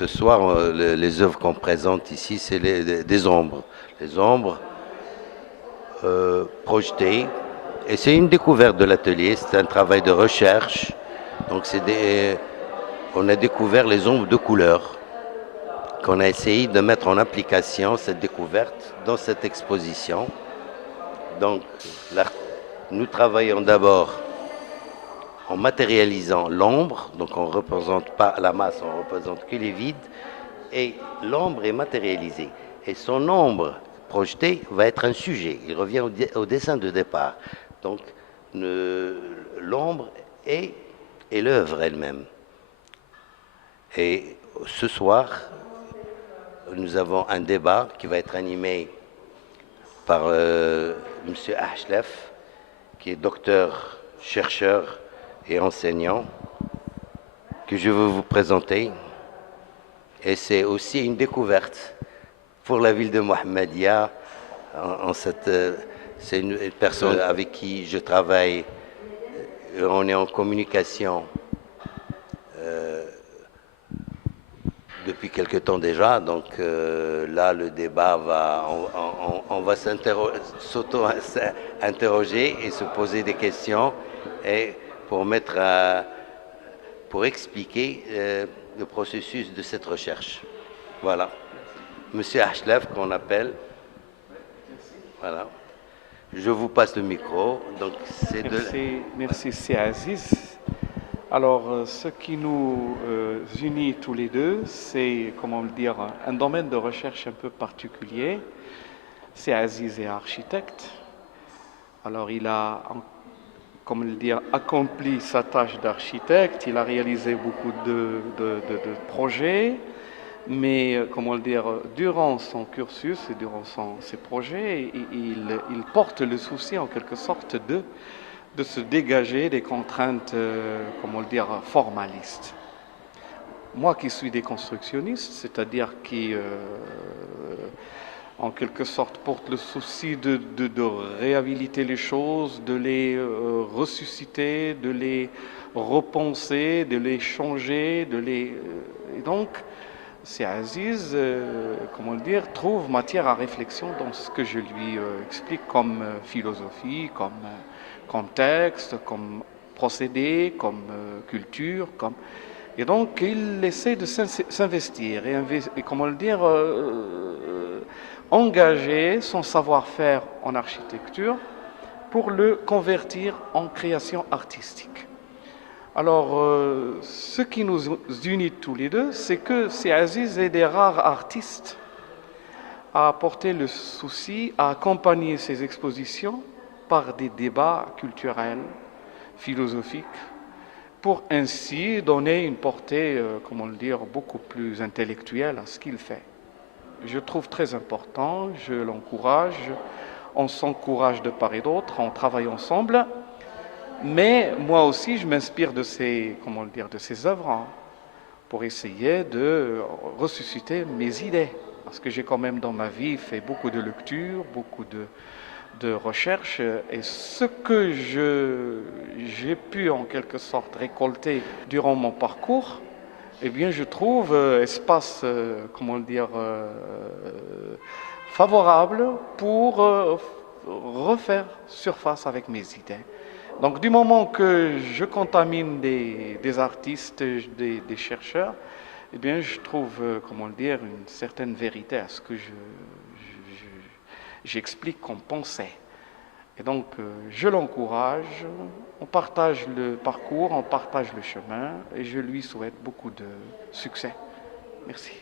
ce soir, les œuvres qu'on présente ici, c'est des ombres. Les ombres projetées. Et c'est une découverte de l'atelier, c'est un travail de recherche. Donc on a découvert les ombres de couleur, qu'on a essayé de mettre en application, cette découverte, dans cette exposition. Donc, nous travaillons d'abord en matérialisant l'ombre, donc on ne représente pas la masse, on ne représente que les vides, et l'ombre est matérialisée. Et son ombre projetée va être un sujet, il revient au dessin de départ. Donc l'ombre est l'œuvre elle-même. Et ce soir, nous avons un débat qui va être animé par M. Achlef, qui est docteur, chercheur et enseignant, que je veux vous présenter. Et c'est aussi une découverte pour la ville de Mohammedia. C'est une personne avec qui je travaille. On est en communication depuis quelque temps déjà. Donc là, le débat on va s'auto-interroger et se poser des questions et pour expliquer le processus de cette recherche. Voilà. Monsieur Achlef, qu'on appelle. Voilà. Je vous passe le micro. Donc, merci, c'est Aziz. Alors, ce qui nous unit tous les deux, c'est, comment le dire, un domaine de recherche un peu particulier. C'est Aziz est architecte. Alors, il a, comment le dire, accompli sa tâche d'architecte. Il a réalisé beaucoup de projets. Mais, comment le dire, durant son cursus et durant ses projets, il porte le souci en quelque sorte de se dégager des contraintes, comment le dire, formalistes. Moi qui suis déconstructionniste, c'est-à-dire qui, en quelque sorte, porte le souci de réhabiliter les choses, de les ressusciter, de les repenser, de les changer, et donc, c'est Aziz, comment le dire, trouve matière à réflexion dans ce que je lui explique comme philosophie, comme texte, comme procédé, comme culture, et donc il essaie de s'investir et comment le dire, engager son savoir-faire en architecture pour le convertir en création artistique. Alors, ce qui nous unit tous les deux, c'est que c'est Aziz est des rares artistes à apporter le souci, à accompagner ses expositions par des débats culturels, philosophiques, pour ainsi donner une portée, comment le dire, beaucoup plus intellectuelle à ce qu'il fait. Je trouve très important, je l'encourage, on s'encourage de part et d'autre, on travaille ensemble. Mais moi aussi, je m'inspire de ces œuvres pour essayer de ressusciter mes idées. Parce que j'ai quand même dans ma vie fait beaucoup de lectures, beaucoup de recherches. Et ce que j'ai pu en quelque sorte récolter durant mon parcours, eh bien je trouve espace, favorable pour refaire surface avec mes idées. Donc du moment que je contamine des artistes, des chercheurs, eh bien je trouve, une certaine vérité à ce que j'explique comme pensée. Et donc je l'encourage, on partage le parcours, on partage le chemin et je lui souhaite beaucoup de succès. Merci.